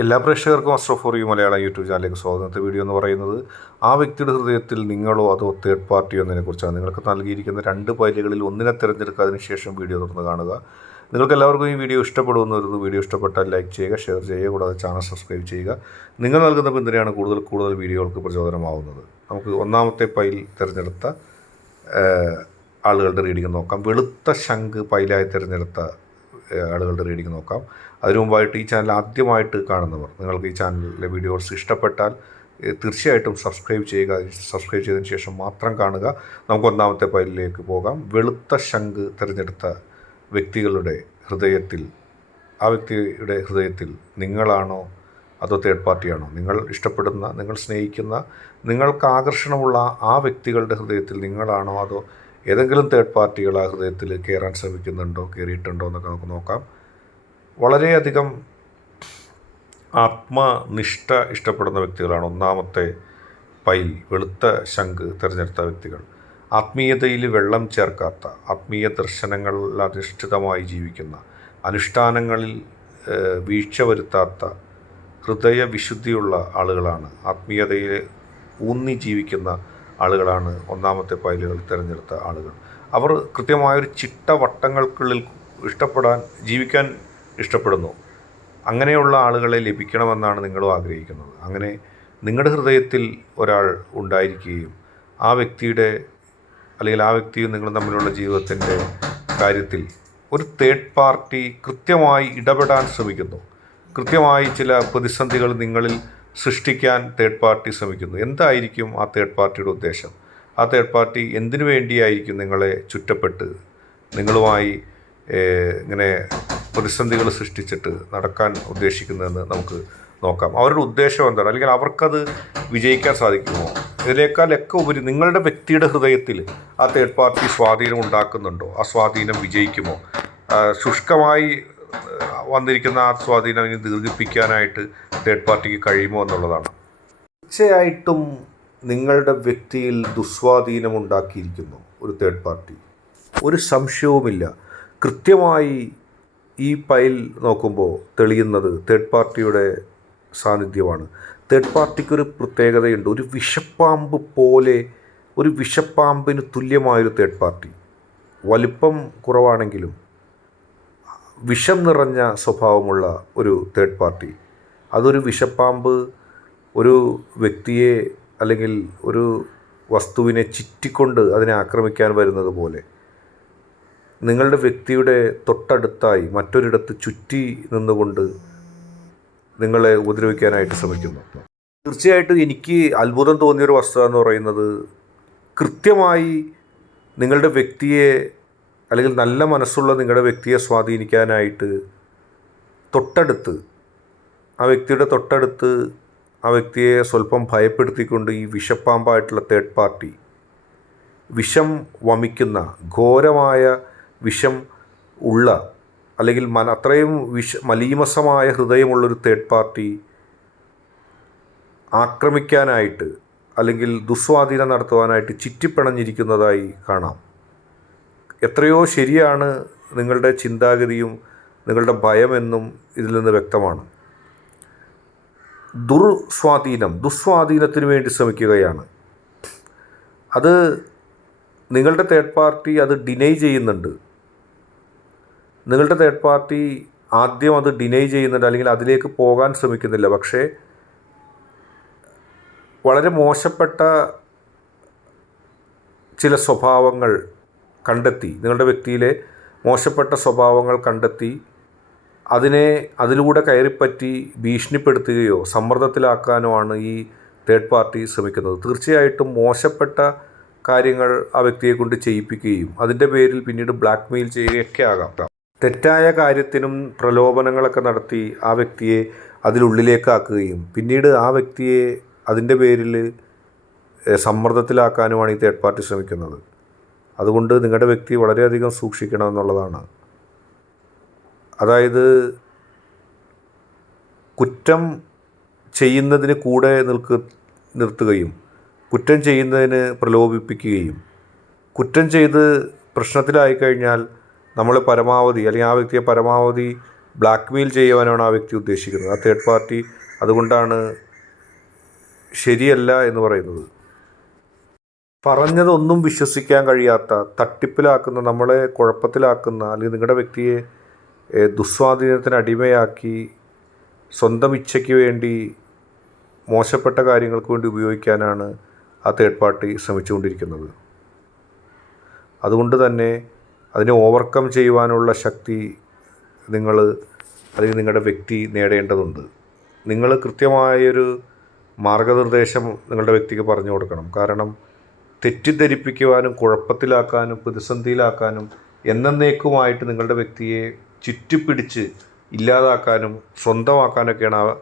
എല്ലാ പ്രേക്ഷകർക്കും Astro for you Malayalam YouTube ചാനലിലേക്ക് സ്വാഗതം. ഇന്നത്തെ വീഡിയോ എന്ന് പറയുന്നത് ആ വ്യക്തിയുടെ ഹൃദയത്തിൽ നിങ്ങളോ അതോ തേർഡ് പാർട്ടിയോ എന്നതിനെക്കുറിച്ചാണ് നിങ്ങൾക്ക് നൽകിയിരിക്കുന്ന രണ്ട് പൈലുകളിൽ ഒന്നിനെ തിരഞ്ഞെടുക്കുക അതിനുശേഷം വീഡിയോ തുറന്ന് കാണുക. നിങ്ങൾക്ക് എല്ലാവർക്കും ഈ വീഡിയോ ഇഷ്ടപ്പെടുമെന്ന് വീഡിയോ ഇഷ്ടപ്പെട്ടാൽ ലൈക്ക് ചെയ്യുക ഷെയർ ചെയ്യുക കൂടാതെ ചാനൽ സബ്സ്ക്രൈബ് ചെയ്യുക. നിങ്ങൾ നൽകുന്ന പിന്തുണയാണ് കൂടുതൽ കൂടുതൽ വീഡിയോകൾക്ക് പ്രചോദനമാവുന്നത്? നമുക്ക് ഒന്നാമത്തെ പൈൽ തിരഞ്ഞെടുത്ത ആളുകളുടെ റീഡിംഗ് നോക്കാം. വെളുത്ത ശംഖ് പൈലായി തിരഞ്ഞെടുത്ത ആളുകളുടെ റീഡിംഗ് നോക്കാം. അതിനു മുമ്പായിട്ട് ഈ ചാനൽ ആദ്യമായിട്ട് കാണുന്നവർ നിങ്ങൾക്ക് ഈ ചാനലിലെ വീഡിയോസ് ഇഷ്ടപ്പെട്ടാൽ തീർച്ചയായിട്ടും സബ്സ്ക്രൈബ് ചെയ്യുക. സബ്സ്ക്രൈബ് ചെയ്തതിന് ശേഷം മാത്രം കാണുക. നമുക്ക് ഒന്നാമത്തെ പൈലിലേക്ക് പോകാം. വെളുത്ത ശംഖ് തിരഞ്ഞെടുത്ത വ്യക്തികളുടെ ഹൃദയത്തിൽ ആ വ്യക്തിയുടെ ഹൃദയത്തിൽ നിങ്ങളാണോ? അതോ തേർഡ് പാർട്ടിയാണോ നിങ്ങൾ ഇഷ്ടപ്പെടുന്ന നിങ്ങൾ സ്നേഹിക്കുന്ന നിങ്ങൾക്ക് ആകർഷണമുള്ള ആ വ്യക്തികളുടെ ഹൃദയത്തിൽ നിങ്ങളാണോ? അതോ ഏതെങ്കിലും തേർഡ് പാർട്ടികൾ ആ ഹൃദയത്തിൽ കയറാൻ ശ്രമിക്കുന്നുണ്ടോ കയറിയിട്ടുണ്ടോ എന്നൊക്കെ നമുക്ക് നോക്കാം. വളരെയധികം ആത്മനിഷ്ഠ ഇഷ്ടപ്പെടുന്ന വ്യക്തികളാണ് ഒന്നാമത്തെ പൈൽ വെളുത്ത ശംഖ് തിരഞ്ഞെടുത്ത വ്യക്തികൾ. ആത്മീയതയിൽ വെള്ളം ചേർക്കാത്ത ആത്മീയ ദർശനങ്ങളിൽ അധിഷ്ഠിതമായി ജീവിക്കുന്ന അനുഷ്ഠാനങ്ങളിൽ വീഴ്ച വരുത്താത്ത ഹൃദയവിശുദ്ധിയുള്ള ആളുകളാണ് ആത്മീയതയിൽ ഊന്നി ജീവിക്കുന്ന ആളുകളാണ് ഒന്നാമത്തെ പൈലുകൾ തിരഞ്ഞെടുത്ത ആളുകൾ. അവർ കൃത്യമായൊരു ചിട്ട വട്ടങ്ങൾക്കുള്ളിൽ ഇഷ്ടപ്പെടാൻ ജീവിക്കാൻ ഇഷ്ടപ്പെടുന്നു. അങ്ങനെയുള്ള ആളുകളെ ലഭിക്കണമെന്നാണ് നിങ്ങളും ആഗ്രഹിക്കുന്നത്. അങ്ങനെ നിങ്ങളുടെ ഹൃദയത്തിൽ ഒരാൾ ഉണ്ടായിരിക്കുകയും ആ വ്യക്തിയുടെ അല്ലെങ്കിൽ ആ വ്യക്തിയും നിങ്ങളും തമ്മിലുള്ള ജീവിതത്തിന്റെ കാര്യത്തിൽ ഒരു തേർഡ് പാർട്ടി കൃത്യമായി ഇടപെടാൻ ശ്രമിക്കുന്നു. കൃത്യമായി ചില പ്രതിസന്ധികൾ നിങ്ങളിൽ സൃഷ്ടിക്കാൻ തേർഡ് പാർട്ടി ശ്രമിക്കുന്നു. എന്തായിരിക്കും ആ തേർഡ് പാർട്ടിയുടെ ഉദ്ദേശം? ആ തേർഡ് പാർട്ടി എന്തിനു വേണ്ടിയായിരിക്കും നിങ്ങളെ ചുറ്റപ്പെട്ട് നിങ്ങളുമായി ഇങ്ങനെ പ്രതിസന്ധികൾ സൃഷ്ടിച്ചിട്ട് നടക്കാൻ ഉദ്ദേശിക്കുന്നതെന്ന് നമുക്ക് നോക്കാം. അവരുടെ ഉദ്ദേശം എന്താണ്? അല്ലെങ്കിൽ അവർക്കത് വിജയിക്കാൻ സാധിക്കുമോ? ഇതിനേക്കാളൊക്കെ ഉപരി നിങ്ങളുടെ വ്യക്തിയുടെ ഹൃദയത്തിൽ ആ തേർഡ് പാർട്ടി സ്വാധീനം ഉണ്ടാക്കുന്നുണ്ടോ? ആ സ്വാധീനം വിജയിക്കുമോ? ശുഷ്കമായി വന്നിരിക്കുന്ന ആ സ്വാധീനം ഇനി ദീർഘിപ്പിക്കാനായിട്ട് തേർഡ് പാർട്ടിക്ക് കഴിയുമോ എന്നുള്ളതാണ്. തീർച്ചയായിട്ടും നിങ്ങളുടെ വ്യക്തിയിൽ ദുസ്വാധീനം ഉണ്ടാക്കിയിരിക്കുന്നു ഒരു തേർഡ് പാർട്ടി ഒരു സംശയവുമില്ല. കൃത്യമായി ഈ പൈൽ നോക്കുമ്പോൾ തെളിയുന്നത് തേർഡ് പാർട്ടിയുടെ സാന്നിധ്യമാണ്. തേർഡ് പാർട്ടിക്കൊരു പ്രത്യേകതയുണ്ട്. ഒരു വിഷപ്പാമ്പ് പോലെ ഒരു വിഷപ്പാമ്പിന് തുല്യമായൊരു തേർഡ് പാർട്ടി വലിപ്പം കുറവാണെങ്കിലും വിഷം നിറഞ്ഞ സ്വഭാവമുള്ള ഒരു തേർഡ് പാർട്ടി അതൊരു വിഷപ്പാമ്പ് ഒരു വ്യക്തിയെ അല്ലെങ്കിൽ ഒരു വസ്തുവിനെ ചുറ്റിക്കൊണ്ട് അതിനെ ആക്രമിക്കാൻ വരുന്നത് പോലെ നിങ്ങളുടെ വ്യക്തിയുടെ തൊട്ടടുത്തായി മറ്റൊരിടത്ത് ചുറ്റി നിന്നുകൊണ്ട് നിങ്ങളെ ഉപദ്രവിക്കാനായിട്ട് ശ്രമിക്കുന്നു. തീർച്ചയായിട്ടും എനിക്ക് അത്ഭുതം തോന്നിയൊരു വസ്തുത എന്ന് പറയുന്നത് കൃത്യമായി നിങ്ങളുടെ വ്യക്തിയെ അല്ലെങ്കിൽ നല്ല മനസ്സുള്ള നിങ്ങളുടെ വ്യക്തിയെ സ്വാധീനിക്കാനായിട്ട് തൊട്ടടുത്ത് ആ വ്യക്തിയുടെ തൊട്ടടുത്ത് ആ വ്യക്തിയെ സ്വല്പം ഭയപ്പെടുത്തിക്കൊണ്ട് ഈ വിഷപ്പാമ്പായിട്ടുള്ള തേർഡ് പാർട്ടി വിഷം വമിക്കുന്ന ഘോരമായ വിഷം ഉള്ള അല്ലെങ്കിൽ മന അത്രയും വിഷ മലീമസമായ ഹൃദയമുള്ളൊരു തേർഡ് പാർട്ടി ആക്രമിക്കാനായിട്ട് അല്ലെങ്കിൽ ദുസ്വാധീനം നടത്തുവാനായിട്ട് ചുറ്റിപ്പിണഞ്ഞിരിക്കുന്നതായി കാണാം. എത്രയോ ശരിയാണ് നിങ്ങളുടെ ചിന്താഗതിയും നിങ്ങളുടെ ഭയമെന്നും ഇതിൽ നിന്ന് വ്യക്തമാണ്. ദുർസ്വാധീനം ദുസ്വാധീനത്തിന് വേണ്ടി ശ്രമിക്കുകയാണ്. അത് നിങ്ങളുടെ തേർഡ് പാർട്ടി അത് ഡിനൈ ചെയ്യുന്നുണ്ട്. നിങ്ങളുടെ തേർഡ് പാർട്ടി ആദ്യം അത് ഡിനൈ ചെയ്യുന്നുണ്ട് അല്ലെങ്കിൽ അതിലേക്ക് പോകാൻ ശ്രമിക്കുന്നില്ല. പക്ഷേ വളരെ മോശപ്പെട്ട ചില സ്വഭാവങ്ങൾ കണ്ടെത്തി നിങ്ങളുടെ വ്യക്തിയിലെ മോശപ്പെട്ട സ്വഭാവങ്ങൾ കണ്ടെത്തി അതിനെ അതിലൂടെ കയറിപ്പറ്റി ഭീഷണിപ്പെടുത്തുകയോ സമ്മർദ്ദത്തിലാക്കാനോ ആണ് ഈ തേർഡ് പാർട്ടി ശ്രമിക്കുന്നത്. തീർച്ചയായിട്ടും മോശപ്പെട്ട കാര്യങ്ങൾ ആ വ്യക്തിയെ കൊണ്ട് ചെയ്യിപ്പിക്കുകയും അതിന്റെ പേരിൽ പിന്നീട് ബ്ലാക്ക്മെയിൽ ചെയ്യുകയൊക്കെ ആകാം. തെറ്റായ കാര്യത്തിനും പ്രലോഭനങ്ങളൊക്കെ നടത്തി ആ വ്യക്തിയെ അതിലുള്ളിലേക്കാക്കുകയും. പിന്നീട് ആ വ്യക്തിയെ അതിന്റെ പേരിൽ സമ്മർദ്ദത്തിലാക്കാനുമാണ് ഈ തേർഡ് പാർട്ടി ശ്രമിക്കുന്നത്. അതുകൊണ്ട് നിങ്ങളുടെ വ്യക്തി വളരെയധികം സൂക്ഷിക്കണം എന്നുള്ളതാണ് അതായത് കുറ്റം ചെയ്യുന്നതിന് കൂടെ നിൽക്ക് നിർത്തുകയും കുറ്റം ചെയ്യുന്നതിന് പ്രലോഭിപ്പിക്കുകയും കുറ്റം ചെയ്ത് പ്രശ്നത്തിലായിക്കഴിഞ്ഞാൽ നമ്മളെ പരമാവധി അല്ലെങ്കിൽ ആ വ്യക്തിയെ പരമാവധി ബ്ലാക്ക് മെയിൽ ചെയ്യുവാനാണ് ആ വ്യക്തി ഉദ്ദേശിക്കുന്നത്. ആ തേർഡ് പാർട്ടി അതുകൊണ്ടാണ് ശരിയല്ല എന്ന് പറയുന്നത്. പറഞ്ഞതൊന്നും വിശ്വസിക്കാൻ കഴിയാത്ത തട്ടിപ്പിലാക്കുന്ന നമ്മളെ കുഴപ്പത്തിലാക്കുന്ന അല്ലെങ്കിൽ നിങ്ങളുടെ വ്യക്തിയെ ദുസ്വാധീനത്തിന് അടിമയാക്കി സ്വന്തം ഇച്ഛയ്ക്ക് വേണ്ടി മോശപ്പെട്ട കാര്യങ്ങൾക്ക് വേണ്ടി ഉപയോഗിക്കാനാണ് ആ തേർഡ് പാർട്ടി ശ്രമിച്ചുകൊണ്ടിരിക്കുന്നത്. അതുകൊണ്ട് തന്നെ അതിനെ ഓവർകം ചെയ്യുവാനുള്ള ശക്തി നിങ്ങൾ അല്ലെങ്കിൽ നിങ്ങളുടെ വ്യക്തി നേടേണ്ടതുണ്ട്. നിങ്ങൾ കൃത്യമായൊരു മാർഗനിർദ്ദേശം നിങ്ങളുടെ വ്യക്തിക്ക് പറഞ്ഞു കൊടുക്കണം. കാരണം തെറ്റിദ്ധരിപ്പിക്കുവാനും കുഴപ്പത്തിലാക്കാനും പ്രതിസന്ധിയിലാക്കാനും എന്നേക്കുമായിട്ട് നിങ്ങളുടെ വ്യക്തിയെ ചുറ്റിപ്പിടിച്ച് ഇല്ലാതാക്കാനും സ്വന്തമാക്കാനൊക്കെയാണ് ആ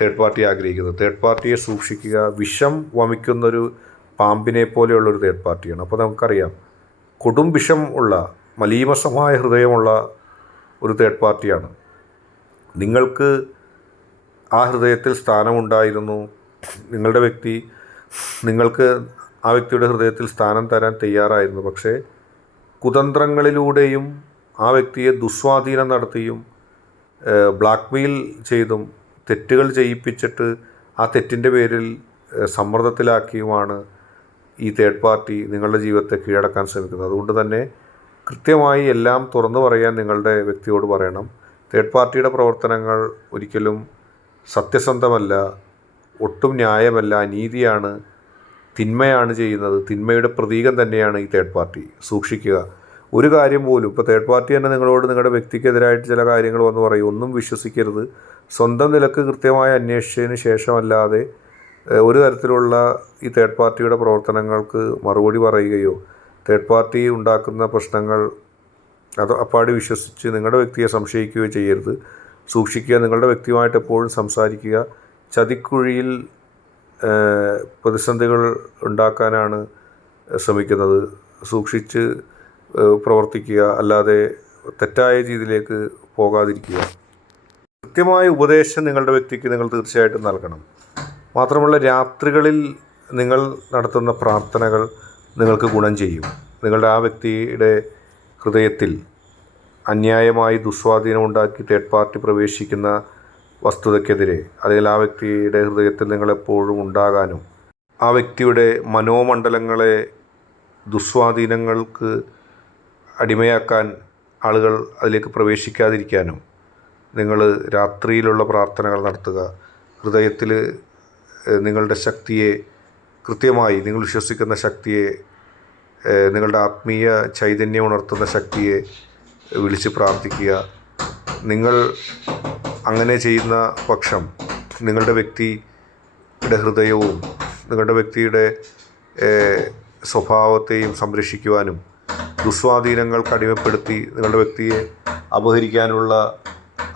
തേർഡ് പാർട്ടി ആഗ്രഹിക്കുന്നത്. തേർഡ് പാർട്ടിയെ സൂക്ഷിക്കുക വിഷം വമിക്കുന്നൊരു പാമ്പിനെ പോലെയുള്ളൊരു തേർഡ് പാർട്ടിയാണ് അപ്പോൾ നമുക്കറിയാം കൊടും വിഷം ഉള്ള മലീമസമായ ഹൃദയമുള്ള ഒരു തേർഡ് പാർട്ടിയാണ് നിങ്ങൾക്ക് ആ ഹൃദയത്തിൽ സ്ഥാനമുണ്ടായിരുന്നു. നിങ്ങളുടെ വ്യക്തി നിങ്ങൾക്ക് ആ വ്യക്തിയുടെ ഹൃദയത്തിൽ സ്ഥാനം തരാൻ തയ്യാറായിരുന്നു. പക്ഷേ കുതന്ത്രങ്ങളിലൂടെയും ആ വ്യക്തിയെ ദുസ്വാധീനം നടത്തിയും ബ്ലാക്ക് മെയിൽ ചെയ്തും തെറ്റുകൾ ചെയ്യിപ്പിച്ചിട്ട് ആ തെറ്റിന്റെ പേരിൽ സമ്മർദ്ദത്തിലാക്കിയുമാണ് ഈ തേർഡ് പാർട്ടി നിങ്ങളുടെ ജീവിതത്തെ കീഴടക്കാൻ ശ്രമിക്കുന്നത്. അതുകൊണ്ട് തന്നെ കൃത്യമായി എല്ലാം തുറന്നു പറയാൻ നിങ്ങളുടെ വ്യക്തിയോട് പറയണം. തേർഡ് പാർട്ടിയുടെ പ്രവർത്തനങ്ങൾ ഒരിക്കലും സത്യസന്ധമല്ല ഒട്ടും ന്യായമല്ല അനീതിയാണ് തിന്മയാണ് ചെയ്യുന്നത്. തിന്മയുടെ പ്രതീകം തന്നെയാണ് ഈ തേർഡ് പാർട്ടി സൂക്ഷിക്കുക. ഒരു കാര്യം പോലും ഇപ്പോൾ തേർഡ് പാർട്ടി തന്നെ നിങ്ങളോട് നിങ്ങളുടെ വ്യക്തിക്കെതിരായിട്ട് ചില കാര്യങ്ങൾ വന്ന് പറയും. ഒന്നും വിശ്വസിക്കരുത്. സ്വന്തം നിലയ്ക്ക് കൃത്യമായി അന്വേഷിച്ചതിന് ശേഷമല്ലാതെ ഒരു തരത്തിലുള്ള ഈ തേർഡ് പാർട്ടിയുടെ പ്രവർത്തനങ്ങൾക്ക് മറുപടി പറയുകയോ തേർഡ് പാർട്ടി ഉണ്ടാക്കുന്ന പ്രശ്നങ്ങൾ അത് അപ്പാടി വിശ്വസിച്ച് നിങ്ങളുടെ വ്യക്തിയെ സംശയിക്കുകയോ ചെയ്യരുത്. സൂക്ഷിക്കുക നിങ്ങളുടെ വ്യക്തിയുമായിട്ട് എപ്പോഴും സംസാരിക്കുക. ചതിക്കുഴിയിൽ പ്രതിസന്ധികൾ ഉണ്ടാക്കാനാണ് ശ്രമിക്കുന്നത്. സൂക്ഷിച്ച് പ്രവർത്തിക്കുക അല്ലാതെ തെറ്റായ രീതിയിലേക്ക് പോകാതിരിക്കുക. കൃത്യമായ ഉപദേശം നിങ്ങളുടെ വ്യക്തിക്ക് നിങ്ങൾ തീർച്ചയായിട്ടും നൽകണം. മാത്രമല്ല രാത്രികളിൽ നിങ്ങൾ നടത്തുന്ന പ്രാർത്ഥനകൾ നിങ്ങൾക്ക് ഗുണം ചെയ്യും. നിങ്ങളുടെ ആ വ്യക്തിയുടെ ഹൃദയത്തിൽ അന്യായമായി ദുസ്വാധീനം ഉണ്ടാക്കി തേർഡ് പാർട്ടി പ്രവേശിക്കുന്ന വസ്തുതയ്ക്കെതിരെ അല്ലെങ്കിൽ ആ വ്യക്തിയുടെ ഹൃദയത്തിൽ നിങ്ങളെപ്പോഴും ഉണ്ടാകാനും ആ വ്യക്തിയുടെ മനോമണ്ഡലങ്ങളെ ദുസ്വാധീനങ്ങൾക്ക് അടിമയാക്കാൻ ആളുകൾ അതിലേക്ക് പ്രവേശിക്കാതിരിക്കാനും നിങ്ങൾ രാത്രിയിലുള്ള പ്രാർത്ഥനകൾ നടത്തുക. ഹൃദയത്തിൽ നിങ്ങളുടെ ശക്തിയെ കൃത്യമായി നിങ്ങൾ വിശ്വസിക്കുന്ന ശക്തിയെ നിങ്ങളുടെ ആത്മീയ ചൈതന്യം ഉണർത്തുന്ന ശക്തിയെ വിളിച്ച് പ്രാർത്ഥിക്കുക. നിങ്ങൾ അങ്ങനെ ചെയ്യുന്ന പക്ഷം നിങ്ങളുടെ വ്യക്തിയുടെ ഹൃദയവും നിങ്ങളുടെ വ്യക്തിയുടെ സ്വഭാവത്തെയും സംരക്ഷിക്കുവാനും ദുസ്വാധീനങ്ങൾക്ക് കടിമപ്പെടുത്തി നിങ്ങളുടെ വ്യക്തിയെ അപഹരിക്കാനുള്ള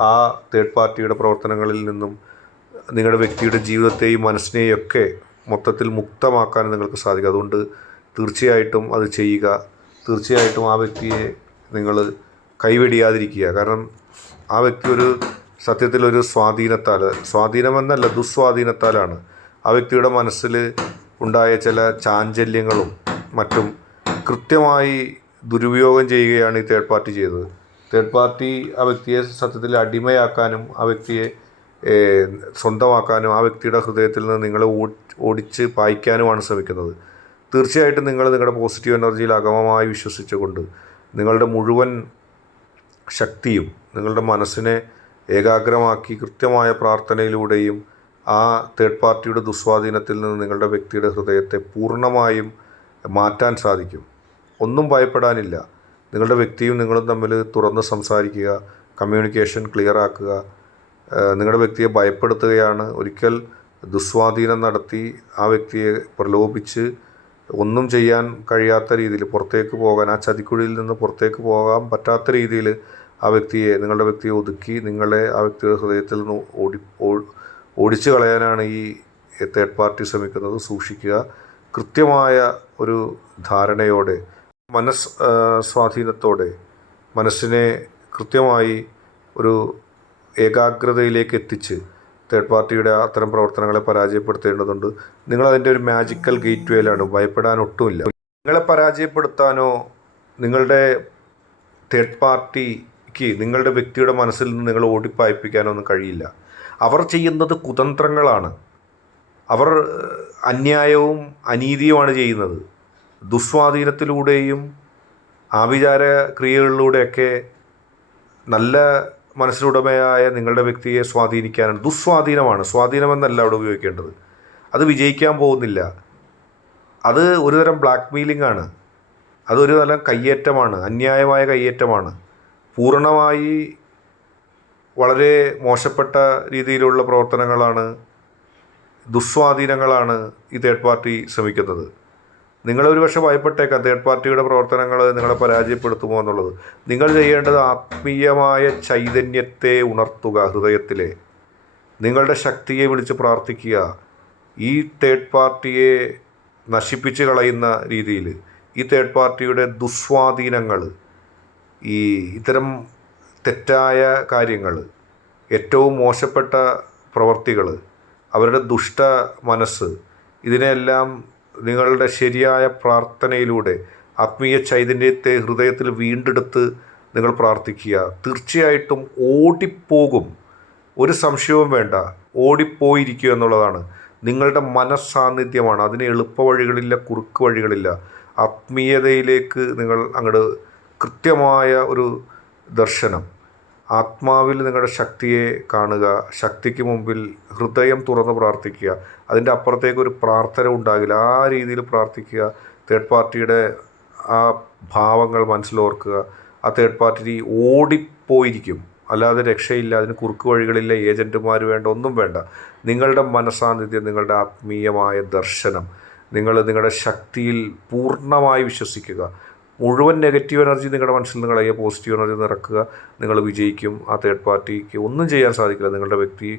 ആ തേർഡ് പാർട്ടിയുടെ പ്രവർത്തനങ്ങളിൽ നിന്നും നിങ്ങളുടെ വ്യക്തിയുടെ ജീവിതത്തെയും മനസ്സിനെയും ഒക്കെ മൊത്തത്തിൽ മുക്തമാക്കാൻ നിങ്ങൾക്ക് സാധിക്കും. അതുകൊണ്ട് തീർച്ചയായിട്ടും അത് ചെയ്യുക. തീർച്ചയായിട്ടും ആ വ്യക്തിയെ നിങ്ങൾ കൈവെടിയാതിരിക്കുക. കാരണം ആ വ്യക്തി ഒരു സത്യത്തിലൊരു സ്വാധീനത്താൽ സ്വാധീനമെന്നല്ല ദുസ്വാധീനത്താലാണ്. ആ വ്യക്തിയുടെ മനസ്സിൽ ഉണ്ടായ ചില ചാഞ്ചല്യങ്ങളും മറ്റും കൃത്യമായി ദുരുപയോഗം ചെയ്യുകയാണ് ഈ തേർഡ് പാർട്ടി ചെയ്തത്. തേർഡ് പാർട്ടി ആ വ്യക്തിയെ സത്യത്തിൽ അടിമയാക്കാനും ആ വ്യക്തിയെ സ്വന്തമാക്കാനും ആ വ്യക്തിയുടെ ഹൃദയത്തിൽ നിന്ന് നിങ്ങളെ ഓടിച്ച് പായിക്കാനുമാണ് ശ്രമിക്കുന്നത്. തീർച്ചയായിട്ടും നിങ്ങൾ നിങ്ങളുടെ പോസിറ്റീവ് എനർജിയിൽ അഗമമായി വിശ്വസിച്ചുകൊണ്ട് നിങ്ങളുടെ മുഴുവൻ ശക്തിയും നിങ്ങളുടെ മനസ്സിനെ ഏകാഗ്രമാക്കി കൃത്യമായ പ്രാർത്ഥനയിലൂടെയും ആ തേർഡ് പാർട്ടിയുടെ ദുസ്വാധീനത്തിൽ നിന്ന് നിങ്ങളുടെ വ്യക്തിയുടെ ഹൃദയത്തെ പൂർണമായും മാറ്റാൻ സാധിക്കും. ഒന്നും ഭയപ്പെടാനില്ല. നിങ്ങളുടെ വ്യക്തിയും നിങ്ങളും തമ്മിൽ തുറന്ന് സംസാരിക്കുക കമ്മ്യൂണിക്കേഷൻ ക്ലിയർ ആക്കുക നിങ്ങളുടെ വ്യക്തിയെ ഭയപ്പെടുത്തുകയാണ്. ഒരിക്കൽ ദുസ്വാധീനം നടത്തി ആ വ്യക്തിയെ പ്രലോഭിച്ച് ഒന്നും ചെയ്യാൻ കഴിയാത്ത രീതിയിൽ പുറത്തേക്ക് പോകാൻ ആ ചതിക്കുഴിയിൽ നിന്ന് പുറത്തേക്ക് പോകാൻ പറ്റാത്ത രീതിയിൽ ആ വ്യക്തിയെ നിങ്ങളുടെ വ്യക്തിയെ ഒതുക്കി നിങ്ങളെ ആ വ്യക്തിയുടെ ഹൃദയത്തിൽ നിന്ന് ഓടി ഓടിച്ചു കളയാനാണ് ഈ തേർഡ് പാർട്ടി ശ്രമിക്കുന്നത്. സൂക്ഷിക്കുക. കൃത്യമായ ഒരു ധാരണയോടെ മനസ് സ്വാധീനത്തോടെ മനസ്സിനെ കൃത്യമായി ഒരു ഏകാഗ്രതയിലേക്ക് എത്തിച്ച് തേർഡ് പാർട്ടിയുടെ അത്തരം പ്രവർത്തനങ്ങളെ പരാജയപ്പെടുത്തേണ്ടതുണ്ട്. നിങ്ങൾ അതിന്റെ ഒരു മാജിക്കൽ ഗേറ്റ് വേയിലാണ് ഭയപ്പെടാൻ ഒട്ടുമില്ല. നിങ്ങളെ പരാജയപ്പെടുത്താനോ നിങ്ങളുടെ തേർഡ് പാർട്ടിക്ക് നിങ്ങളുടെ വ്യക്തിയുടെ മനസ്സിൽ നിന്ന് നിങ്ങൾ ഓടിപ്പായിപ്പിക്കാനോ ഒന്നും കഴിയില്ല. അവർ ചെയ്യുന്നത് കുതന്ത്രങ്ങളാണ്. അവർ അന്യായവും അനീതിയുമാണ് ചെയ്യുന്നത്. ദുസ്വാധീനത്തിലൂടെയും ആഭിചാര ക്രിയകളിലൂടെയൊക്കെ നല്ല മനസ്സിലുടമയായ നിങ്ങളുടെ വ്യക്തിയെ സ്വാധീനിക്കാനാണ്. ദുസ്വാധീനമാണ്. സ്വാധീനമെന്നല്ല അവിടെ ഉപയോഗിക്കേണ്ടത്. അത് വിജയിക്കാൻ പോകുന്നില്ല. അത് ഒരുതരം ബ്ലാക്ക് മെയിലിംഗ് ആണ്. അതൊരു തരം കയ്യേറ്റമാണ്. അന്യായമായ കയ്യേറ്റമാണ്. പൂർണമായി വളരെ മോശപ്പെട്ട രീതിയിലുള്ള പ്രവർത്തനങ്ങളാണ് ദുസ്വാധീനങ്ങളാണ് ഈ തേർഡ് പാർട്ടി ശ്രമിക്കുന്നത്. പക്ഷെ പക്ഷേ ഭയപ്പെട്ടേക്കാം തേർഡ് പാർട്ടിയുടെ പ്രവർത്തനങ്ങൾ നിങ്ങളെ പരാജയപ്പെടുത്തുമോ എന്നുള്ളത്. നിങ്ങൾ ചെയ്യേണ്ടത് ആത്മീയമായ ചൈതന്യത്തെ ഉണർത്തുക ഹൃദയത്തിലെ. നിങ്ങളുടെ ശക്തിയെ വിളിച്ച് പ്രാർത്ഥിക്കുക. ഈ തേർഡ് പാർട്ടിയെ നശിപ്പിച്ച് കളയുന്ന രീതിയിൽ ഈ തേർഡ് പാർട്ടിയുടെ ദുസ്വാധീനങ്ങൾ ഈ ഇത്തരം തെറ്റായ കാര്യങ്ങൾ ഏറ്റവും മോശപ്പെട്ട പ്രവർത്തികൾ അവരുടെ ദുഷ്ട മനസ്സ് ഇതിനെല്ലാം നിങ്ങളുടെ ശരിയായ പ്രാർത്ഥനയിലൂടെ ആത്മീയ ചൈതന്യത്തെ ഹൃദയത്തിൽ വീണ്ടെടുത്ത് നിങ്ങൾ പ്രാർത്ഥിക്കുക. തീർച്ചയായിട്ടും ഓടിപ്പോകും. ഒരു സംശയവും വേണ്ട. ഓടിപ്പോയിരിക്കുക എന്നുള്ളതാണ്. നിങ്ങളുടെ മനസ്സാന്നിധ്യമാണ്. അതിന് എളുപ്പ വഴികളില്ല കുറുക്ക് വഴികളില്ല ആത്മീയതയിലേക്ക് നിങ്ങൾ അങ്ങോട്ട് കൃത്യമായ ഒരു ദർശനം. ആത്മാവിൽ നിങ്ങളുടെ ശക്തിയെ കാണുക ശക്തിക്ക് മുമ്പിൽ ഹൃദയം തുറന്ന് പ്രാർത്ഥിക്കുക. അതിന്റെ അപ്പുറത്തേക്ക് ഒരു പ്രാർത്ഥന ഉണ്ടാകില്ല. ആ രീതിയിൽ പ്രാർത്ഥിക്കുക. തേർഡ് പാർട്ടിയുടെ ആ ഭാവങ്ങൾ മനസ്സിലോർക്കുക ആ തേർഡ് പാർട്ടി ഓടിപ്പോയിരിക്കും. അല്ലാതെ രക്ഷയില്ല അതിന് കുറുക്ക് വഴികളില്ല ഏജന്റുമാർ വേണ്ട ഒന്നും വേണ്ട. നിങ്ങളുടെ മനസാന്നിധ്യം നിങ്ങളുടെ ആത്മീയമായ ദർശനം. നിങ്ങൾ നിങ്ങളുടെ ശക്തിയിൽ പൂർണമായി വിശ്വസിക്കുക. മുഴുവൻ നെഗറ്റീവ് എനർജി നിങ്ങളുടെ മനസ്സിൽ നിന്ന് കളയുക പോസിറ്റീവ് എനർജി നിറക്കുക നിങ്ങൾ വിജയിക്കും ആ തേർഡ് പാർട്ടിക്ക് ഒന്നും ചെയ്യാൻ സാധിക്കില്ല. നിങ്ങളുടെ വ്യക്തി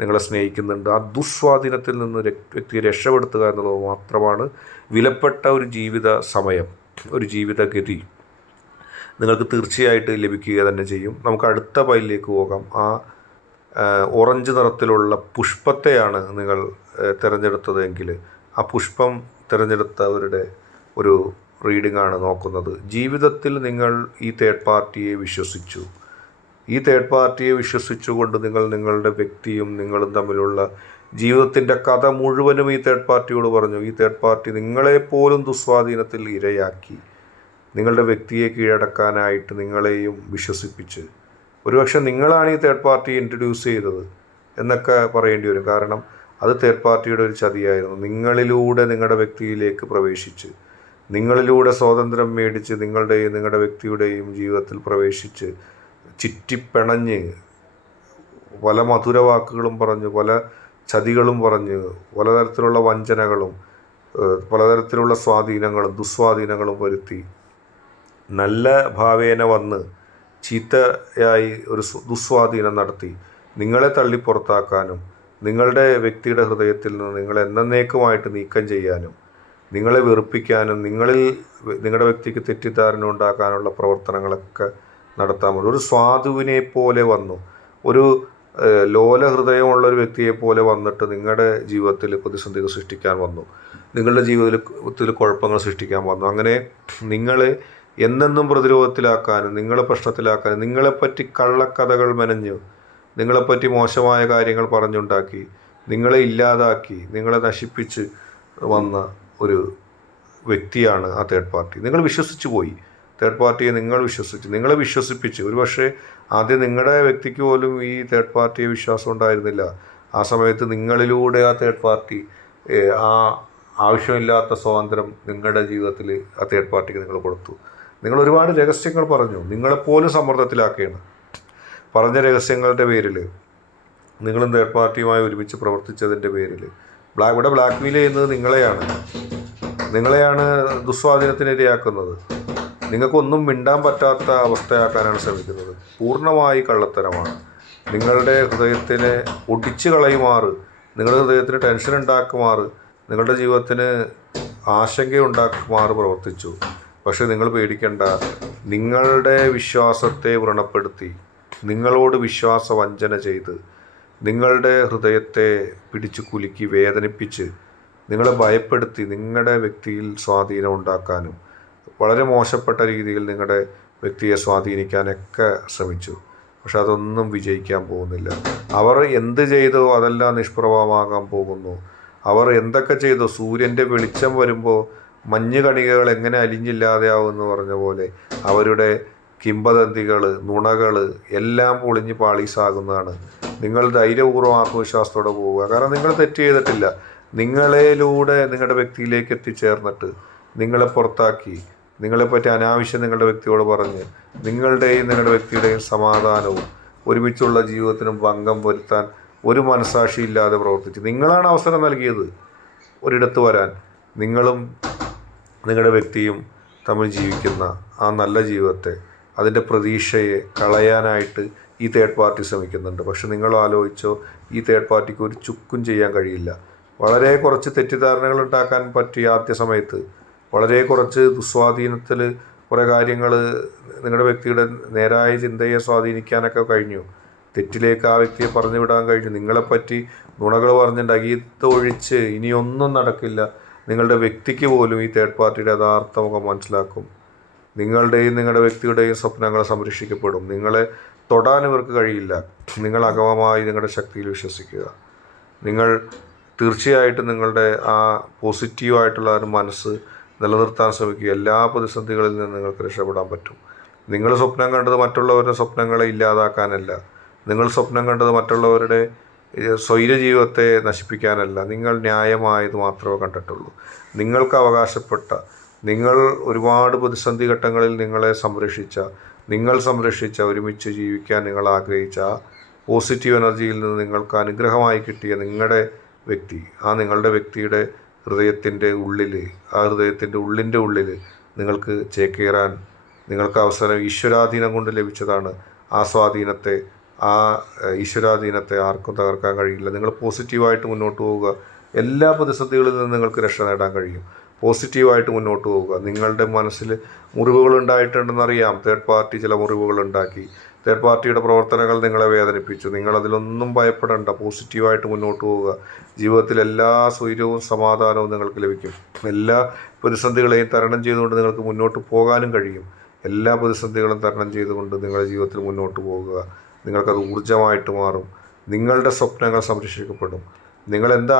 നിങ്ങളെ സ്നേഹിക്കുന്നുണ്ട്. ആ ദുസ്വാധീനത്തിൽ നിന്ന് വ്യക്തിയെ രക്ഷപ്പെടുത്തുക എന്നുള്ളത് മാത്രമാണ് വിലപ്പെട്ട ഒരു ജീവിത സമയം ഒരു ജീവിതഗതി നിങ്ങൾക്ക് തീർച്ചയായിട്ട് ലഭിക്കുക തന്നെ ചെയ്യും. നമുക്ക് അടുത്ത പൈലിലേക്ക് പോകാം. ആ ഓറഞ്ച് നിറത്തിലുള്ള പുഷ്പത്തെയാണ് നിങ്ങൾ തിരഞ്ഞെടുത്തതെങ്കിൽ ആ പുഷ്പം തിരഞ്ഞെടുത്തവരുടെ ഒരു റീഡിംഗ് ആണ് നോക്കുന്നത്. ജീവിതത്തിൽ നിങ്ങൾ ഈ തേർഡ് പാർട്ടിയെ വിശ്വസിച്ചു. ഈ തേർഡ് പാർട്ടിയെ വിശ്വസിച്ചുകൊണ്ട് നിങ്ങൾ നിങ്ങളുടെ വ്യക്തിയും നിങ്ങളും തമ്മിലുള്ള ജീവിതത്തിന്റെ കഥ മുഴുവനും ഈ തേർഡ് പാർട്ടിയോട് പറഞ്ഞു. ഈ തേർഡ് പാർട്ടി നിങ്ങളെപ്പോലും ദുസ്വാധീനത്തിൽ ഇരയാക്കി. നിങ്ങളുടെ വ്യക്തിയെ കീഴടക്കാനായിട്ട് നിങ്ങളെയും വിശ്വസിപ്പിച്ച്. ഒരുപക്ഷെ നിങ്ങളാണ് ഈ തേർഡ് പാർട്ടി ഇൻട്രൊഡ്യൂസ് ചെയ്തത് എന്നൊക്കെ പറയേണ്ടി വരും. കാരണം അത് തേർഡ് പാർട്ടിയുടെ ഒരു ചതിയായിരുന്നു. നിങ്ങളിലൂടെ നിങ്ങളുടെ വ്യക്തിയിലേക്ക് പ്രവേശിച്ച്. നിങ്ങളിലൂടെ സ്വാതന്ത്ര്യം മേടിച്ച് നിങ്ങളുടെയും നിങ്ങളുടെ വ്യക്തിയുടെയും ജീവിതത്തിൽ പ്രവേശിച്ച് ചുറ്റിപ്പിണഞ്ഞ് പല മധുരവാക്കുകളും പറഞ്ഞ് പല ചതികളും പറഞ്ഞ് പലതരത്തിലുള്ള വഞ്ചനകളും പലതരത്തിലുള്ള സ്വാധീനങ്ങളും ദുസ്വാധീനങ്ങളും വരുത്തി നല്ല ഭാവേന വന്ന് ചീത്തയായി ഒരു സ്വ- ദുസ്വാധീനം നടത്തി നിങ്ങളെ തള്ളി പുറത്താക്കാനും നിങ്ങളുടെ വ്യക്തിയുടെ ഹൃദയത്തിൽ നിന്ന് നിങ്ങളെ എന്നേക്കുമായിട്ട് നീക്കം ചെയ്യാനും നിങ്ങളെ വെറുപ്പിക്കാനും നിങ്ങളിൽ നിങ്ങളുടെ വ്യക്തിക്ക് തെറ്റിദ്ധാരണ ഉണ്ടാക്കാനുള്ള പ്രവർത്തനങ്ങളൊക്കെ നടത്താൻ ഒരു സ്വാധുവിനെ പോലെ വന്നു. ഒരു ലോലഹൃദയമുള്ള ലോല ഹൃദയമുള്ള ഒരു വ്യക്തിയെ പോലെ വന്നിട്ട് നിങ്ങളുടെ ജീവിതത്തിൽ പ്രതിസന്ധികൾ സൃഷ്ടിക്കാൻ വന്നു. നിങ്ങളുടെ ജീവിതത്തിൽ കുഴപ്പങ്ങൾ സൃഷ്ടിക്കാൻ വന്നു. അങ്ങനെ നിങ്ങളെ എന്നെന്നും പ്രതിരോധത്തിലാക്കാനും നിങ്ങളെ പ്രശ്നത്തിലാക്കാനും നിങ്ങളെപ്പറ്റി കള്ളക്കഥകൾ മെനഞ്ഞു നിങ്ങളെപ്പറ്റി മോശമായ കാര്യങ്ങൾ പറഞ്ഞുണ്ടാക്കി നിങ്ങളെ ഇല്ലാതാക്കി നിങ്ങളെ നശിപ്പിച്ച് വന്ന ഒരു വ്യക്തിയാണ് ആ തേർഡ് പാർട്ടി നിങ്ങൾ വിശ്വസിച്ച് പോയി. തേർഡ് പാർട്ടിയെ നിങ്ങൾ വിശ്വസിച്ച്. നിങ്ങളെ വിശ്വസിപ്പിച്ച്. ഒരു പക്ഷേ ആദ്യം നിങ്ങളുടെ വ്യക്തിക്ക് പോലും ഈ തേർഡ് പാർട്ടിയെ വിശ്വാസം ഉണ്ടായിരുന്നില്ല. ആ സമയത്ത് നിങ്ങളിലൂടെ ആ തേർഡ് പാർട്ടി ആ ആവശ്യമില്ലാത്ത സ്വാതന്ത്ര്യം നിങ്ങളുടെ ജീവിതത്തിൽ ആ തേർഡ് പാർട്ടിക്ക് നിങ്ങൾ കൊടുത്തു. നിങ്ങൾ ഒരുപാട് രഹസ്യങ്ങൾ പറഞ്ഞു. നിങ്ങളെപ്പോലും സമ്മർദ്ദത്തിലാക്കുകയാണ്. പറഞ്ഞ രഹസ്യങ്ങളുടെ പേരിൽ നിങ്ങളും തേർഡ് പാർട്ടിയുമായി ഒരുമിച്ച് പ്രവർത്തിച്ചതിന്റെ പേരിൽ. ബ്ലാക്ക് ഇവിടെ ബ്ലാക്ക് മെയിൽ ചെയ്യുന്നത് നിങ്ങളെയാണ്. നിങ്ങളെയാണ് ദുസ്വാധീനത്തിനിരയാക്കുന്നത്. നിങ്ങൾക്കൊന്നും മിണ്ടാൻ പറ്റാത്ത അവസ്ഥയാക്കാനാണ് ശ്രമിക്കുന്നത്. പൂർണമായി കള്ളത്തരമാണ്. നിങ്ങളുടെ ഹൃദയത്തിനെ ഒടിച്ചു കളയുമാറ്. നിങ്ങളുടെ ഹൃദയത്തിന് ടെൻഷൻ ഉണ്ടാക്കുമാറ്. നിങ്ങളുടെ ജീവിതത്തിന് ആശങ്കയുണ്ടാക്കുമാറ് പ്രവർത്തിച്ചു. പക്ഷേ നിങ്ങൾ പേടിക്കേണ്ട. നിങ്ങളുടെ വിശ്വാസത്തെ വ്രണപ്പെടുത്തി. നിങ്ങളോട് വിശ്വാസ വഞ്ചന ചെയ്ത്. നിങ്ങളുടെ ഹൃദയത്തെ പിടിച്ചു കുലുക്കി വേദനിപ്പിച്ച് നിങ്ങളെ ഭയപ്പെടുത്തി നിങ്ങളുടെ വ്യക്തിയിൽ സ്വാധീനം ഉണ്ടാക്കാനും വളരെ മോശപ്പെട്ട രീതിയിൽ നിങ്ങളുടെ വ്യക്തിയെ സ്വാധീനിക്കാനൊക്കെ ശ്രമിച്ചു. പക്ഷെ അതൊന്നും വിജയിക്കാൻ പോകുന്നില്ല. അവർ എന്ത് ചെയ്തോ അതെല്ലാം നിഷ്പ്രഭമാകാൻ പോകുന്നു. അവർ എന്തൊക്കെ ചെയ്തോ? സൂര്യന്റെ വെളിച്ചം വരുമ്പോൾ മഞ്ഞ് കണികകൾ എങ്ങനെ അലിഞ്ഞില്ലാതെയാവുമെന്ന് പറഞ്ഞ പോലെ അവരുടെ കിംബദന്തികൾ നുണകൾ എല്ലാം പൊളിഞ്ഞ് പാളീസാകുന്നതാണ്. നിങ്ങൾ ധൈര്യപൂർവം ആത്മവിശ്വാസത്തോടെ പോവുക. കാരണം നിങ്ങൾ തെറ്റ് ചെയ്തിട്ടില്ല. നിങ്ങളിലൂടെ നിങ്ങളുടെ വ്യക്തിയിലേക്ക് എത്തിച്ചേർന്നിട്ട് നിങ്ങളെ പുറത്താക്കി നിങ്ങളെപ്പറ്റി അനാവശ്യം നിങ്ങളുടെ വ്യക്തിയോട് പറഞ്ഞ് നിങ്ങളുടെയും നിങ്ങളുടെ വ്യക്തിയുടെയും സമാധാനവും ഒരുമിച്ചുള്ള ജീവിതത്തിനും ഭംഗം വരുത്താൻ ഒരു മനസാക്ഷി ഇല്ലാതെ പ്രവർത്തിച്ച് നിങ്ങളാണ് അവസരം നൽകിയത്. ഒരിടത്ത് വരാൻ നിങ്ങളും നിങ്ങളുടെ വ്യക്തിയും തമ്മിൽ ജീവിക്കുന്ന ആ നല്ല ജീവിതത്തെ അതിന്റെ പ്രതീക്ഷയെ കളയാനായിട്ട് ഈ തേർഡ് പാർട്ടി ശ്രമിക്കുന്നുണ്ട്. പക്ഷെ നിങ്ങൾ ആലോചിച്ചോ ഈ തേർഡ് പാർട്ടിക്ക് ഒരു ചുക്കും ചെയ്യാൻ കഴിയില്ല. വളരെ കുറച്ച് തെറ്റിദ്ധാരണകൾ ഉണ്ടാക്കാൻ പറ്റിയ ആദ്യ സമയത്ത് വളരെ കുറച്ച് ദുസ്വാധീനത്തിൽ കുറേ കാര്യങ്ങൾ നിങ്ങളുടെ വ്യക്തിയുടെ നേരായ ചിന്തയെ സ്വാധീനിക്കാനൊക്കെ കഴിഞ്ഞു. തെറ്റിലേക്ക് ആ വ്യക്തിയെ പറഞ്ഞു വിടാൻ കഴിഞ്ഞു. നിങ്ങളെപ്പറ്റി നുണകൾ പറഞ്ഞിട്ടുണ്ട്. അകീത്തൊഴിച്ച് ഇനിയൊന്നും നടക്കില്ല. നിങ്ങളുടെ വ്യക്തിക്ക് പോലും ഈ തേർഡ് പാർട്ടിയുടെ യഥാർത്ഥ മുഖം മനസ്സിലാക്കും. നിങ്ങളുടെയും നിങ്ങളുടെ വ്യക്തിയുടെയും സ്വപ്നങ്ങൾ സംരക്ഷിക്കപ്പെടും. നിങ്ങളെ തൊടാൻ ഇവർക്ക് കഴിയില്ല. നിങ്ങൾ അകമമായി നിങ്ങളുടെ ശക്തിയിൽ വിശ്വസിക്കുക. നിങ്ങൾ തീർച്ചയായിട്ടും നിങ്ങളുടെ ആ പോസിറ്റീവായിട്ടുള്ള ഒരു മനസ്സ് നിലനിർത്താൻ ശ്രമിക്കുക. എല്ലാ പ്രതിസന്ധികളിൽ നിന്നും നിങ്ങൾക്ക് രക്ഷപ്പെടാൻ പറ്റും. നിങ്ങൾ സ്വപ്നം കണ്ടത് മറ്റുള്ളവരുടെ സ്വപ്നങ്ങളെ ഇല്ലാതാക്കാനല്ല. നിങ്ങൾ സ്വപ്നം കണ്ടത് മറ്റുള്ളവരുടെ സ്വൈര ജീവിതത്തെ നശിപ്പിക്കാനല്ല. നിങ്ങൾ ന്യായമായത് മാത്രമേ കണ്ടിട്ടുള്ളൂ. നിങ്ങൾക്ക് അവകാശപ്പെട്ട നിങ്ങൾ ഒരുപാട് പ്രതിസന്ധി ഘട്ടങ്ങളിൽ നിങ്ങളെ സംരക്ഷിച്ച നിങ്ങൾ സംരക്ഷിച്ച ഒരുമിച്ച് ജീവിക്കാൻ നിങ്ങൾ ആഗ്രഹിച്ച പോസിറ്റീവ് എനർജിയിൽ നിന്ന് നിങ്ങൾക്ക് അനുഗ്രഹമായി കിട്ടിയ നിങ്ങളുടെ വ്യക്തി. ആ നിങ്ങളുടെ വ്യക്തിയുടെ ഹൃദയത്തിന്റെ ഉള്ളിൽ ആ ഹൃദയത്തിന്റെ ഉള്ളിന്റെ ഉള്ളിൽ നിങ്ങൾക്ക് ചേക്കേറാൻ നിങ്ങൾക്ക് അവസരം ഈശ്വരാധീനം കൊണ്ട് ലഭിച്ചതാണ് ആ സ്വാധീനത്തെ ആ ഈശ്വരാധീനത്തെ ആർക്കും തകർക്കാൻ കഴിയില്ല. നിങ്ങൾ പോസിറ്റീവായിട്ട് മുന്നോട്ട് പോവുക. എല്ലാ പ്രതിസന്ധികളിൽ നിന്നും നിങ്ങൾക്ക് രക്ഷ നേടാൻ കഴിയും. പോസിറ്റീവായിട്ട് മുന്നോട്ട് പോവുക. നിങ്ങളുടെ മനസ്സിൽ മുറിവുകൾ ഉണ്ടായിട്ടുണ്ടെന്നറിയാം. തേർഡ് പാർട്ടി ചില മുറിവുകൾ ഉണ്ടാക്കി. തേർഡ് പാർട്ടിയുടെ പ്രവർത്തനങ്ങൾ നിങ്ങളെ വേദനിപ്പിച്ചു. നിങ്ങൾ അതിലൊന്നും ഭയപ്പെടേണ്ട. പോസിറ്റീവായിട്ട് മുന്നോട്ട് പോവുക. ജീവിതത്തിൽ എല്ലാ സ്വൈര്യവും സമാധാനവും നിങ്ങൾക്ക് ലഭിക്കും. എല്ലാ പ്രതിസന്ധികളെയും തരണം ചെയ്തുകൊണ്ട് നിങ്ങൾക്ക് മുന്നോട്ട് പോകാനും കഴിയും. എല്ലാ പ്രതിസന്ധികളും തരണം ചെയ്തുകൊണ്ട് നിങ്ങളുടെ ജീവിതത്തിൽ മുന്നോട്ട് പോകുക നിങ്ങൾക്കത് ഊർജമായിട്ട് മാറും. നിങ്ങളുടെ സ്വപ്നങ്ങൾ സംരക്ഷിക്കപ്പെടും. നിങ്ങൾ എന്ത്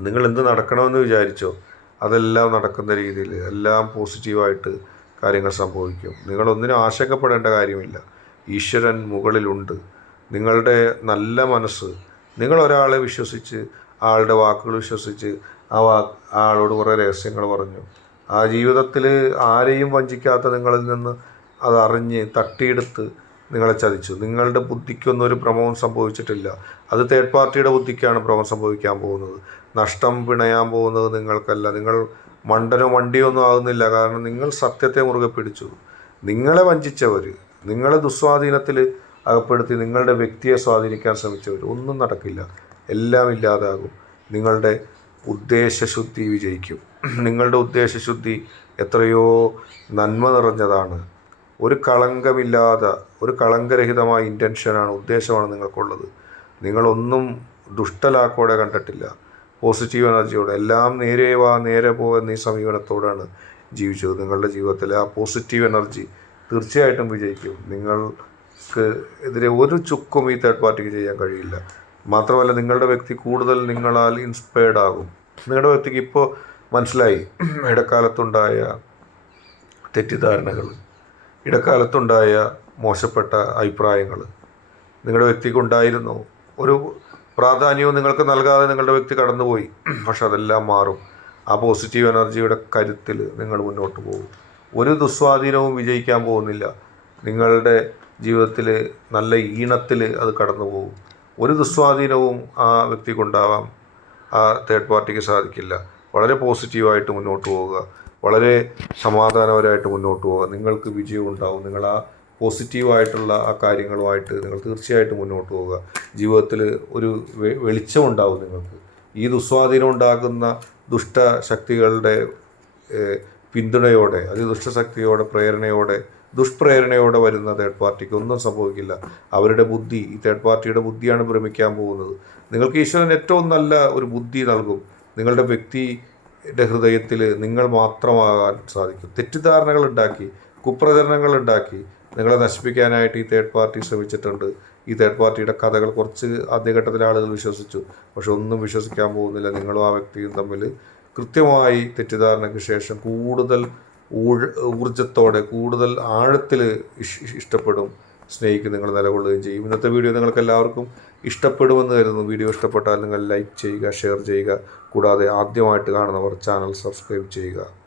നിങ്ങൾ എന്ത് നടക്കണമെന്ന് വിചാരിച്ചോ അതെല്ലാം നടക്കുന്ന രീതിയിൽ എല്ലാം പോസിറ്റീവായിട്ട് കാര്യങ്ങൾ സംഭവിക്കും. നിങ്ങളൊന്നിനും ആശങ്കപ്പെടേണ്ട കാര്യമില്ല. ഈശ്വരൻ മുകളിലുണ്ട്. നിങ്ങളുടെ നല്ല മനസ്സ് നിങ്ങൾ ഒരാളെ വിശ്വസിച്ച് ആളുടെ വാക്കുകൾ വിശ്വസിച്ച് ആ വാ ആളോട് കുറേ രഹസ്യങ്ങൾ പറഞ്ഞു. ആ ജീവിതത്തിൽ ആരെയും വഞ്ചിക്കാത്ത നിങ്ങളിൽ നിന്ന് അത് തട്ടിയെടുത്ത് നിങ്ങളെ ചതിച്ചു. നിങ്ങളുടെ ബുദ്ധിക്കൊന്നും ഒരു ഭ്രമവും സംഭവിച്ചിട്ടില്ല. അത് തേർഡ് പാർട്ടിയുടെ ബുദ്ധിക്കാണ് ഭ്രമം സംഭവിക്കാൻ പോകുന്നത്. നഷ്ടം പിണയാൻ പോകുന്നത് നിങ്ങൾക്കല്ല. നിങ്ങൾ മണ്ടനോ വണ്ടിയോ ഒന്നും ആകുന്നില്ല. കാരണം നിങ്ങൾ സത്യത്തെ മുറുകെ പിടിച്ചു. നിങ്ങളെ വഞ്ചിച്ചവർ നിങ്ങളെ ദുസ്വാധീനത്തിൽ അകപ്പെടുത്തി നിങ്ങളുടെ വ്യക്തിയെ സ്വാധീനിക്കാൻ ശ്രമിച്ചവർ ഒന്നും നടക്കില്ല. എല്ലാം ഇല്ലാതാകും. നിങ്ങളുടെ ഉദ്ദേശശുദ്ധി വിജയിക്കും. നിങ്ങളുടെ ഉദ്ദേശശുദ്ധി എത്രയോ നന്മ നിറഞ്ഞതാണ്. ഒരു കളങ്കമില്ലാതെ ഒരു കളങ്കരഹിതമായ ഇന്റൻഷനാണ് ഉദ്ദേശമാണ് നിങ്ങൾക്കുള്ളത്. നിങ്ങളൊന്നും ദുഷ്ടലാക്കോടെ കണ്ടിട്ടില്ല. പോസിറ്റീവ് എനർജിയോടെ എല്ലാം നേരെ വാ നേരെ പോ എന്നീ സമീപനത്തോടാണ് ജീവിച്ചത്. നിങ്ങളുടെ ജീവിതത്തിലെ ആ പോസിറ്റീവ് എനർജി തീർച്ചയായിട്ടും വിജയിക്കും. നിങ്ങൾക്ക് എതിരെ ഒരു ചുക്കും ഈ തേർഡ് പാർട്ടിക്ക് ചെയ്യാൻ കഴിയില്ല. മാത്രമല്ല നിങ്ങളുടെ വ്യക്തി കൂടുതൽ നിങ്ങളാൽ ഇൻസ്പയർഡ് ആകും. നിങ്ങളുടെ വ്യക്തിക്ക് ഇപ്പോൾ മനസ്സിലായി ഇടക്കാലത്തുണ്ടായ തെറ്റിദ്ധാരണകൾ ഇടക്കാലത്തുണ്ടായ മോശപ്പെട്ട അഭിപ്രായങ്ങൾ നിങ്ങളുടെ വ്യക്തിക്കുണ്ടായിരുന്നു ഒരു പ്രാധാന്യവും നിങ്ങൾക്ക് നൽകാതെ നിങ്ങളുടെ വ്യക്തി കടന്നുപോയി. പക്ഷെ അതെല്ലാം മാറും. ആ പോസിറ്റീവ് എനർജിയുടെ കരുത്തിൽ നിങ്ങൾ മുന്നോട്ട് പോകും. ഒരു ദുസ്വാധീനവും വിജയിക്കാൻ പോകുന്നില്ല. നിങ്ങളുടെ ജീവിതത്തിൽ നല്ല ഈണത്തിൽ അത് കടന്നു പോകും ഒരു ദുസ്വാധീനവും ആ വ്യക്തിക്കുണ്ടാവാം ആ തേർഡ് പാർട്ടിക്ക് സാധിക്കില്ല. വളരെ പോസിറ്റീവായിട്ട് മുന്നോട്ട് പോവുക വളരെ സമാധാനപരമായിട്ട് മുന്നോട്ട് പോവുക നിങ്ങൾക്ക് വിജയം ഉണ്ടാവും. നിങ്ങൾ ആ പോസിറ്റീവായിട്ടുള്ള ആ കാര്യങ്ങളുമായിട്ട് നിങ്ങൾ തീർച്ചയായിട്ടും മുന്നോട്ട് പോവുക. ജീവിതത്തിൽ ഒരു വെളിച്ചം ഉണ്ടാവും നിങ്ങൾക്ക്. ഈ ദുസ്വാധീനം ഉണ്ടാകുന്ന ദുഷ്ടശക്തികളുടെ പിന്തുണയോടെ അത് ദുഷ്ടശക്തിയോടെ പ്രേരണയോടെ ദുഷ്പ്രേരണയോടെ വരുന്ന തേർഡ് പാർട്ടിക്ക് ഒന്നും സംഭവിക്കില്ല. അവരുടെ ബുദ്ധി ഈ തേർഡ് പാർട്ടിയുടെ ബുദ്ധിയാണ് ഭ്രമിക്കാൻ പോകുന്നത്. നിങ്ങൾക്ക് ഈശ്വരൻ ഏറ്റവും നല്ല ഒരു ബുദ്ധി നൽകും. നിങ്ങളുടെ വ്യക്തിയുടെ ഹൃദയത്തിൽ നിങ്ങൾ മാത്രമാകാൻ സാധിക്കും. തെറ്റിദ്ധാരണകൾ ഉണ്ടാക്കി കുപ്രചരണങ്ങൾ ഉണ്ടാക്കി നിങ്ങളെ നശിപ്പിക്കാനായിട്ട് ഈ തേർഡ് പാർട്ടി ശ്രമിച്ചിട്ടുണ്ട്. ഈ തേർഡ് പാർട്ടിയുടെ കഥകൾ കുറച്ച് ആദ്യഘട്ടത്തിൽ ആളുകൾ വിശ്വസിച്ചു. പക്ഷെ ഒന്നും വിശ്വസിക്കാൻ പോകുന്നില്ല. നിങ്ങളും ആ വ്യക്തിയും തമ്മിൽ കൃത്യമായി തെറ്റിദ്ധാരണയ്ക്ക് ശേഷം കൂടുതൽ ഊർജത്തോടെ കൂടുതൽ ആഴത്തിൽ ഇഷ്ടപ്പെടും സ്നേഹിക്കും നിങ്ങൾ നിലകൊള്ളുകയും ചെയ്യും. ഇന്നത്തെ വീഡിയോ നിങ്ങൾക്ക് എല്ലാവർക്കും ഇഷ്ടപ്പെടുമെന്ന് കരുതുന്നു. വീഡിയോ ഇഷ്ടപ്പെട്ടാൽ നിങ്ങൾ ലൈക്ക് ചെയ്യുക ഷെയർ ചെയ്യുക. കൂടാതെ ആദ്യമായിട്ട് കാണുന്നവർ ചാനൽ സബ്സ്ക്രൈബ് ചെയ്യുക.